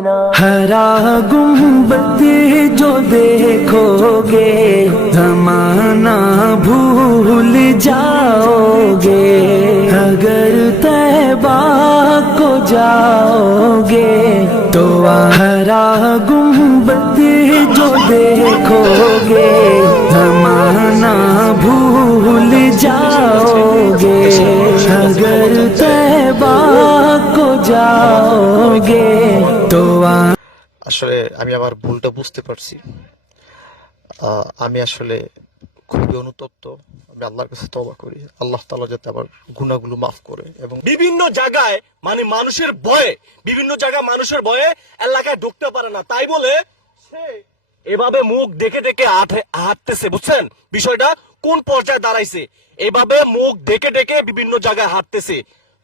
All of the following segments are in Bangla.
हरा गुंबद जो देखोगे ज़माना भूल जाओगे, अगर तैबा को जाओगे तो हरा गुंबद जो देखोगे ज़माना भूल जाओगे, अगर तैबा को जाओगे तो আসলে আমি আমার ভুলটা বুঝতে পারছি। আমি আসলে খুবই অনুতপ্ত। আমি আল্লাহর কাছে তওবা করি, আল্লাহ তাআলা যাতে আমার গুনাহগুলো মাফ করে। এবং বিভিন্ন জায়গায় মানে মানুষের ভয়ে, বিভিন্ন জায়গায় মানুষের ভয়ে এলাকায় ঢুকতে পারে না, তাই বলে সে এভাবে মুখ দেখে দেখে হাঁটতেছে। বুঝছেন বিষয়টা কোন পর্যায়ে দাঁড়াইছে? এভাবে মুখ দেখে দেখে বিভিন্ন জায়গায় হাঁটতেছে,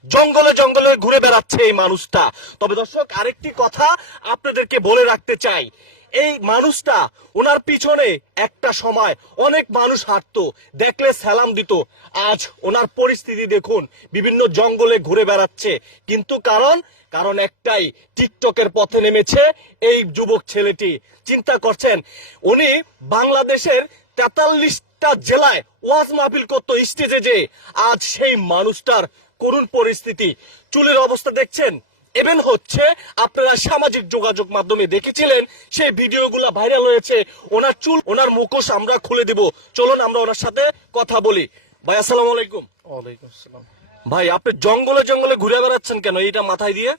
জঙ্গলে জঙ্গলে ঘুরে বেড়াচ্ছে এই মানুষটা। তবে দর্শক, আরেকটি কথা আপনাদেরকে বলে রাখতে চাই, এই মানুষটা, ওনার পিছনে একটা সময় অনেক মানুষ হাঁটতো, দেখলে সালাম দিত। আজ ওনার পরিস্থিতি দেখুন, বিভিন্ন জঙ্গলে ঘুরে বেড়াচ্ছে। কিন্তু কারণ একটাই, টিকটকের পথে নেমেছে এই যুবক ছেলেটি। চিন্তা করছেন, উনি বাংলাদেশের 43টা জেলায় ওয়াজ মাহফিল করতো স্টেজে, যে আজ সেই মানুষটার করুণ পরিস্থিতি। চুলের অবস্থা দেখছেন, এমন হচ্ছে, আপনারা সামাজিক যোগাযোগ মাধ্যমে দেখেছিলেন, সেই ভিডিওগুলো ভাইরাল হয়েছে। ওনার চুল, ওনার মুখোশ আমরা খুলে দিব। চলুন আমরা ওনার সাথে কথা বলি। ভাই আসসালামু আলাইকুম। ওয়ালাইকুম আসসালাম। ভাই, আপনি জঙ্গলে জঙ্গলে ঘুরে বেড়াচ্ছেন কেন এইটা মাথায় দিয়ে?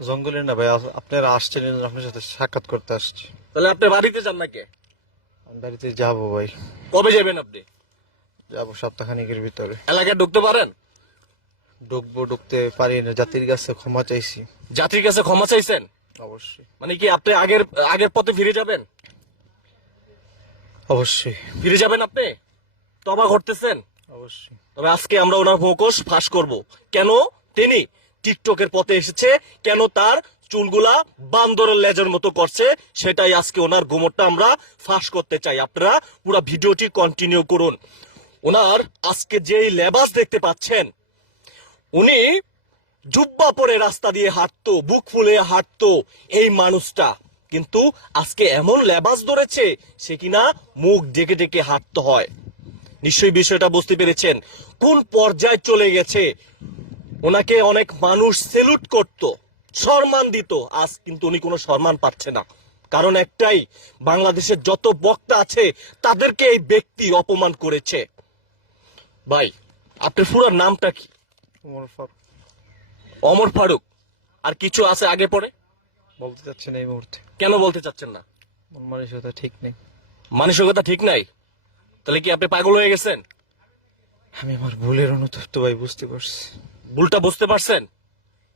জঙ্গলে না ভাই, আপনারা আসছেন, আপনার সাথে সাক্ষাৎ করতে আসছি। তাহলে আপনি বাড়িতে যান নাকি? আমি বাড়িতে যাবো ভাই। কবে যাবেন আপনি? যাবো সপ্তাহখানেকের ভিতরে। এলাকায় ঢুকতে পারেন? ঢুকতে পারি না, জাতির কাছে ক্ষমা চাইছি। জাতির কাছে ক্ষমা চাইছেন? অবশ্যই। মানে কি আপনি আগের পথে ফিরে যাবেন? অবশ্যই ফিরে যাবেন আপনি? তবা করতেছেন? অবশ্যই। তবে আজকে আমরা ওনার মুখোশ ফাঁস করব। কেন তিনি টিকটকের পথে এসেছে, কেন তার চুলগুলা বান্দরের লেজের মতো করছে, সেটাই আজকে ওনার গোমরটা আমরা ফাঁস করতে চাই। আপনারা পুরো ভিডিওটি কন্টিনিউ করুন। ওনার আজকে যেই লেবাস দেখতে পাচ্ছেন, উনি জুব্বা পরে রাস্তা দিয়ে হাঁটতো, বুক ফুলে হাঁটতো এই মানুষটা, কিন্তু আজকে এমন লেবাস ধরেছে সে কিনা মুখ ডেকে ডেকে হাঁটতে হয়। নিশ্চয়ই বিষয়টা বুঝতে পেরেছেন কোন পর্যায়ে চলে গেছে। ওনাকে অনেক মানুষ সেলুট করত, সম্মান দিত, আজ কিন্তু উনি কোনো সম্মান পাচ্ছে না। কারণ একটাই, বাংলাদেশের যত বক্তা আছে তাদেরকে এই ব্যক্তি অপমান করেছে। ভাই, আপনার পুরো নামটা কি? ওমর ফারুক। আর কিছু আছে আগে পরে? বলতে চাচ্ছেন এই মুহূর্তে? কেন বলতে চাচ্ছেন না? মানসিকতা ঠিক নেই। মানসিকতা ঠিক নাই? তাহলে কি আপনি পাগল হয়ে গেছেন? আমি আমার ভুলের অনুতপ্ত ভাই, বুঝতে পারছি। ভুলটা বুঝতে পারছেন?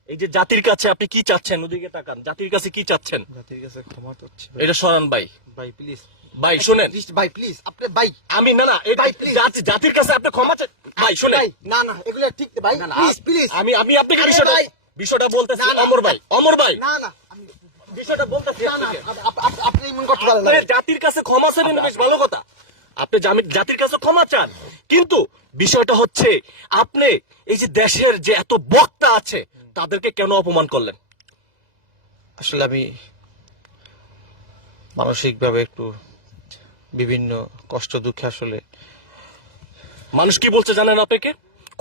এই যে জাতির কাছে আপনি কি চাচ্ছেন, ওদিকে তাকান, জাতির কাছে কি চাচ্ছেন? জাতির কাছে ক্ষমা চাচ্ছি। এটা সরান ভাই। ভাই প্লিজ, ভাই শুনেন ভাই প্লিজ, আপনি ভাই। আমি না জাতির কাছে আপনি ক্ষমা চান। ভাই শুনেন, না না, এগুলো ঠিক না ভাই, প্লিজ প্লিজ। আমি আপনাকে বিষয়টা বলতেছি। অমর ভাই, না না, বিষয়টা বলতেছি। আপনি মন করতে পারেন না। জাতির কাছে ক্ষমা চান, বেশ ভালো কথা। আপনি জাতির কাছে ক্ষমা চান, কিন্তু বিষয়টা হচ্ছে, আপনি এই যে দেশের যে এত বক্তা আছে তাদেরকে কেন অপমান করলেন? আসলে আমি মানসিক ভাবে একটু বিভিন্ন কষ্ট দুঃখে, আসলে মানুষ কি বলছে জানেন? আপনাকে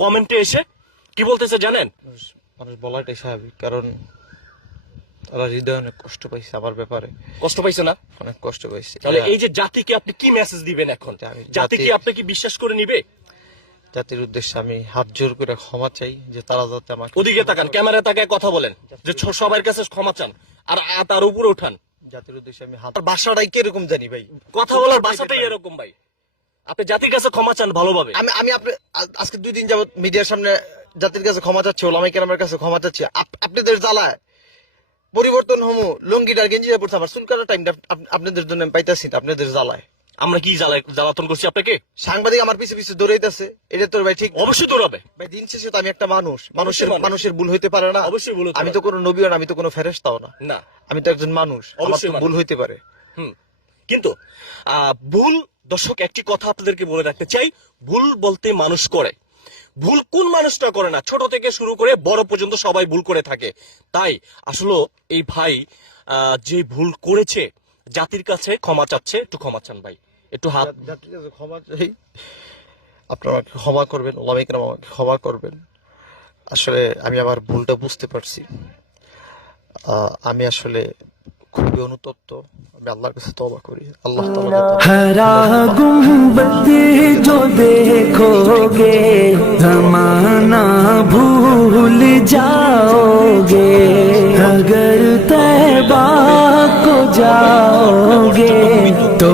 কমেন্টে এসে কি বলতেছে জানেন? মানুষ বলাটাই স্বাভাবিক, কারণ তারা হৃদয়ে অনেক কষ্ট পাইছে আমার ব্যাপারে। কষ্ট পাইছে না? অনেক কষ্ট পাইছে। তাহলে এই যে জাতিকে আপনি কি মেসেজ দিবেন এখন? জাতি কি আপনি কি বিশ্বাস করে নিবে? জাতির উদ্দেশ্যে আমি হাত জোর করে ক্ষমা চাই, যে তারা যাতে আমাকে। ওদিকে তাকান, ক্যামেরা তাকায় কথা বলেন, যে সবার কাছে ক্ষমা চান, আর তার উপরে উঠান। জাতির উদ্দেশ্যে আমি হাত। ভাষাটাই কিরকম জানি ভাই, কথা বলার ভাষাটাই এরকম ভাই। আপনি জাতির কাছে ক্ষমা চান ভালোভাবে। আমি আপনি আজকে 2 দিন যাবত মিডিয়ার সামনে জাতির কাছে ক্ষমা চাচ্ছি, ওলামায়ে কেরামের কাছে ক্ষমা চাচ্ছি। আপনাদের জ্বালায় পরিবর্তন হমু, লুঙ্গিটার গেঞ্জিটা পড়ছে, আমার চুল কাটার টাইমটা আপনাদের জন্য আমি পাইতাছি না, আপনাদের জ্বালায়। আমরা কি জ্বালাতন করছি আপনাকে? সাংবাদিক আমার পিছে পিছে দৌড়াইতেছে, এটা তোর ভাই ঠিক? অবশ্যই দৌড়াবে ভাই, দিন শেষে তো আমি একটা মানুষের ভুল হইতে পারে না? অবশ্যই ভুল। আমি তো কোনো নবীও না, আমি তো কোনো ফেরেশতাও না। না, আমি তো একজন মানুষ, অবশ্যই ভুল হইতে পারে। কিন্তু ভুল, দর্শক একটি কথা আপনাদেরকে বলে রাখতে চাই, ভুল বলতে মানুষ করে, ভুল কোন মানুষটা করে না, ছোট থেকে শুরু করে বড় পর্যন্ত সবাই ভুল করে থাকে। তাই আসলে এই ভাই যে ভুল করেছে জাতির কাছে ক্ষমা চাচ্ছে, একটু ক্ষমা চান ভাই, একটু হাত। জাতির কাছে ক্ষমা চাই, আপনারা আমাকে ক্ষমা করবেন, ওলামা ইকরাম আমাকে ক্ষমা করবেন। আসলে আমি আমার ভুলটা বুঝতে পারছি। আমি আসলে খুবই অনুতপ্ত। আমি আল্লাহর কাছে তওবা করি, আল্লাহ তাআলা हरा गुम्बद जो देखोगे जमाना भूल जाओगे, अगर तैबा को जाओगे तो